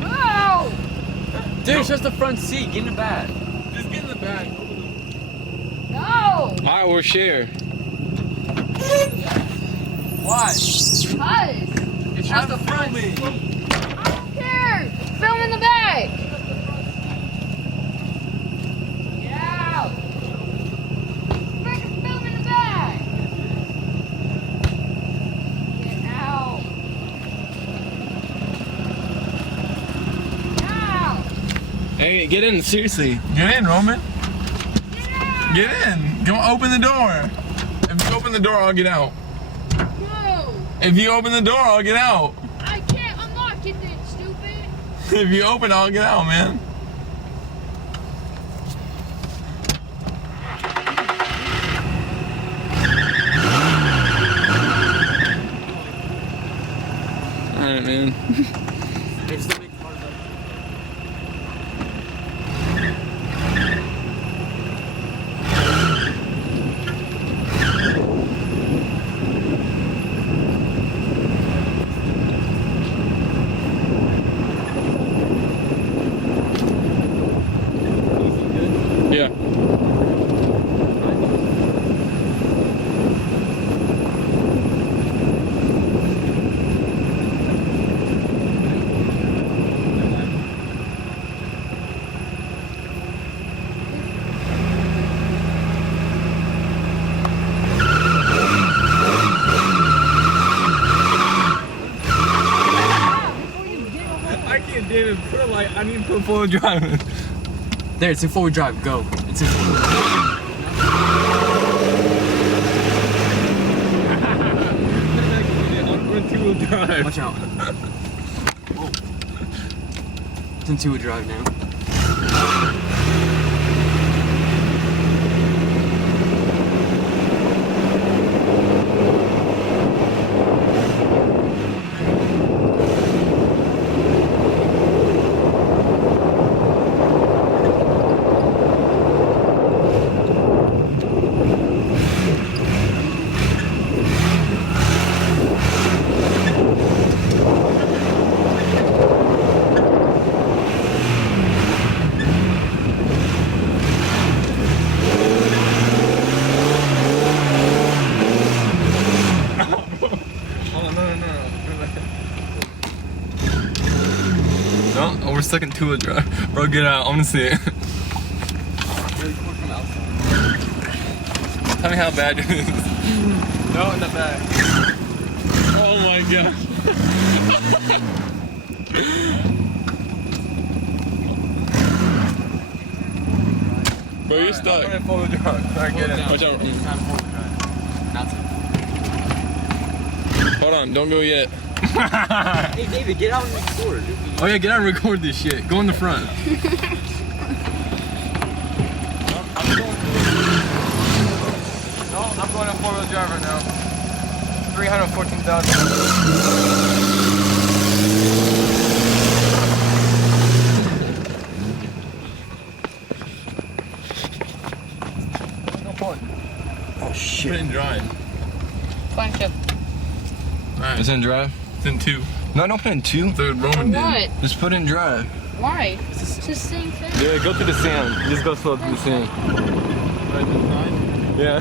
Oh! Dude, it's just the front seat. Get in the back. Just get in the back. No! Alright, we'll share. Why? Cuz. It's just the front seat. I don't care. Film in the back. Get out. Freaking film in the back. Get out. Get out. Hey, get in, seriously. Get in, Roman. Get out. Get in. Don't open the door. If you open the door, I'll get out. No. If you open the door, I'll get out. I can't unlock it then, stupid. If you open, I'll get out, man. Alright, man. It's the big part of it. Yeah. I can't even put like I need to put full drive. There, it's in forward drive. Go. It's in forward drive. I'm two-wheel drive. Watch out. Whoa. It's in two-wheel drive now. No, we're stuck in two-wheel drive. Bro, get out. I want to see it. Tell me how bad it is. No, in the back. Oh my god. Bro, you're stuck. I'm in forward drive. Alright, get in. Watch out. It's time forward drive. Now Hold on, don't go yet. Hey, David, get out and record. Oh yeah, get out and record this shit. Go in the front. No, I'm going on four-wheel drive right now. 314,000. Oh shit. Put it in drive. Fine, Chip. Alright. It's in drive? It's in two. No, don't put in two. So Roman did. What? Just put in drive. Why? It's the same thing. Yeah, go through the sand. Just go slow through the sand. Yeah.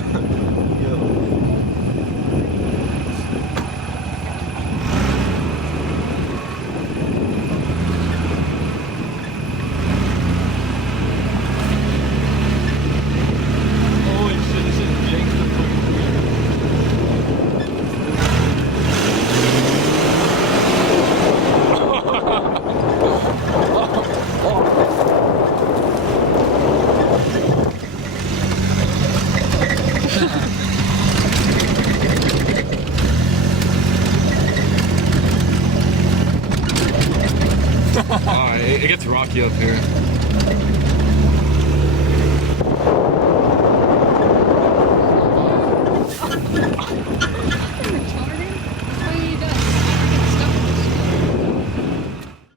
Holy shit, this is jank the fucking Alright, it gets rocky up here.